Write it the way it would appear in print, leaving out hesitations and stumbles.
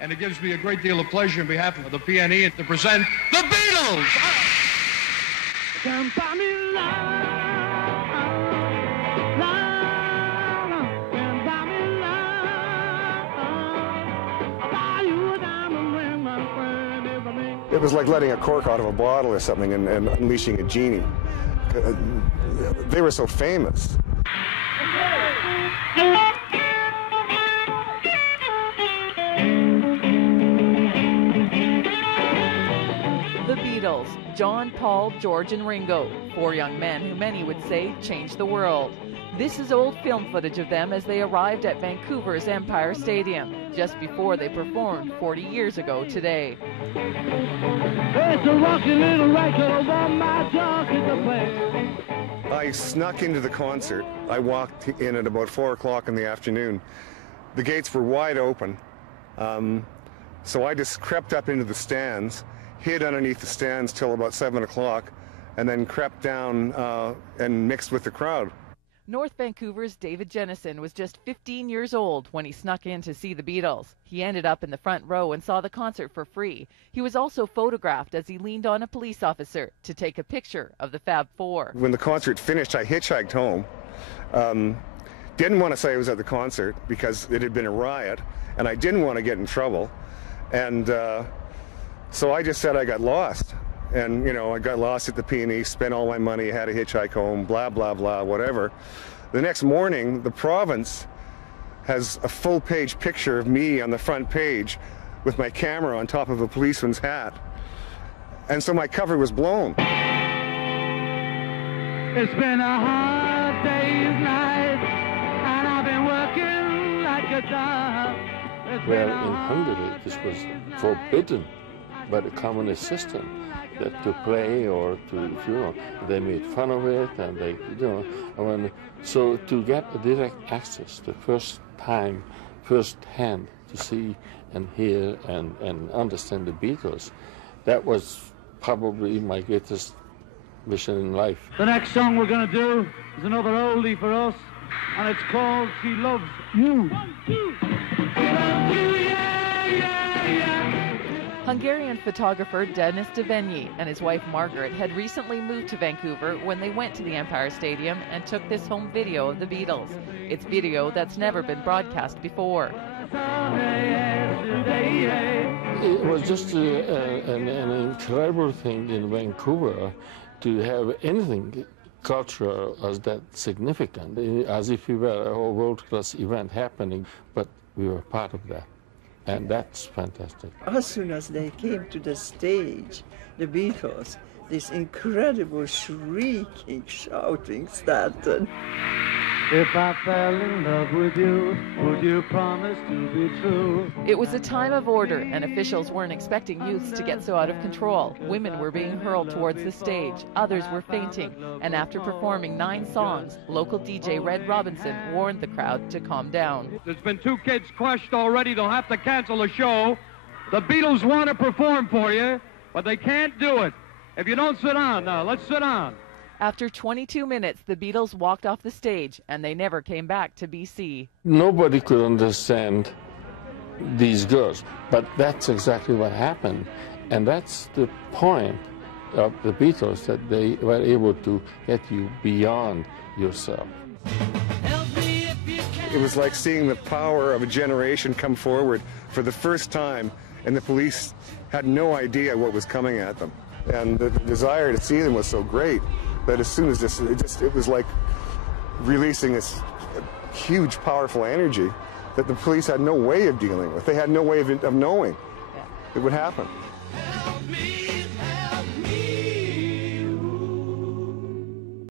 And it gives me a great deal of pleasure on behalf of the PNE to present the Beatles! It was like letting a cork out of a bottle or something and unleashing a genie. They were so famous. The Beatles, John, Paul, George, and Ringo, 4 young men who many would say changed the world. This is old film footage of them as they arrived at Vancouver's Empire Stadium, just before they performed 40 years ago today. I snuck into the concert. I walked in at about 4 o'clock in the afternoon. The gates were wide open, so I just crept up into the stands, hid underneath the stands till about 7 o'clock, and then crept down and mixed with the crowd. North Vancouver's David Jennison was just 15 years old when he snuck in to see the Beatles. He ended up in the front row and saw the concert for free. He was also photographed as he leaned on a police officer to take a picture of the Fab Four. When the concert finished, I hitchhiked home. Didn't want to say I was at the concert because it had been a riot, and I didn't want to get in trouble. And so I just said I got lost. And, you know, I got lost at the PNE, spent all my money, had to hitchhike home, blah, blah, blah, whatever. The next morning, the province has a full-page picture of me on the front page with my camera on top of a policeman's hat. And so my cover was blown. It's been a hard day's night, and I've been working like a dog. Well, in Hungary, this was forbidden by the communist system. That to play or to, you know, they made fun of it, and they, you know, so to get a direct access the first time, first hand to see and hear and understand the Beatles, that was probably my greatest mission in life. The next song we're going to do is another oldie for us, and it's called She Loves You. 1, 2. She loves you, yeah, yeah, yeah. Hungarian photographer Denis Devenyi and his wife Margaret had recently moved to Vancouver when they went to the Empire Stadium and took this home video of the Beatles. It's video that's never been broadcast before. It was just an incredible thing in Vancouver to have anything cultural as that significant, as if we were a world-class event happening, but we were part of that. And that's fantastic. As soon as they came to the stage, the Beatles, this incredible shrieking, shouting started. If I fell in love with you, would you promise to be true? It was a time of order, and officials weren't expecting youths to get so out of control. Women were being hurled towards the stage, others were fainting, and after performing 9 songs, local DJ Red Robinson warned the crowd to calm down. There's been 2 kids crushed already. They'll have to cancel the show. The Beatles want to perform for you, but they can't do it. If you don't sit down now, let's sit down. After 22 minutes, the Beatles walked off the stage, and they never came back to BC. Nobody could understand these girls, but that's exactly what happened. And that's the point of the Beatles, that they were able to get you beyond yourself. It was like seeing the power of a generation come forward for the first time, and the police had no idea what was coming at them. And the desire to see them was so great that as soon as this, it was like releasing this huge, powerful energy that the police had no way of dealing with. They had no way of knowing it would happen. Help me.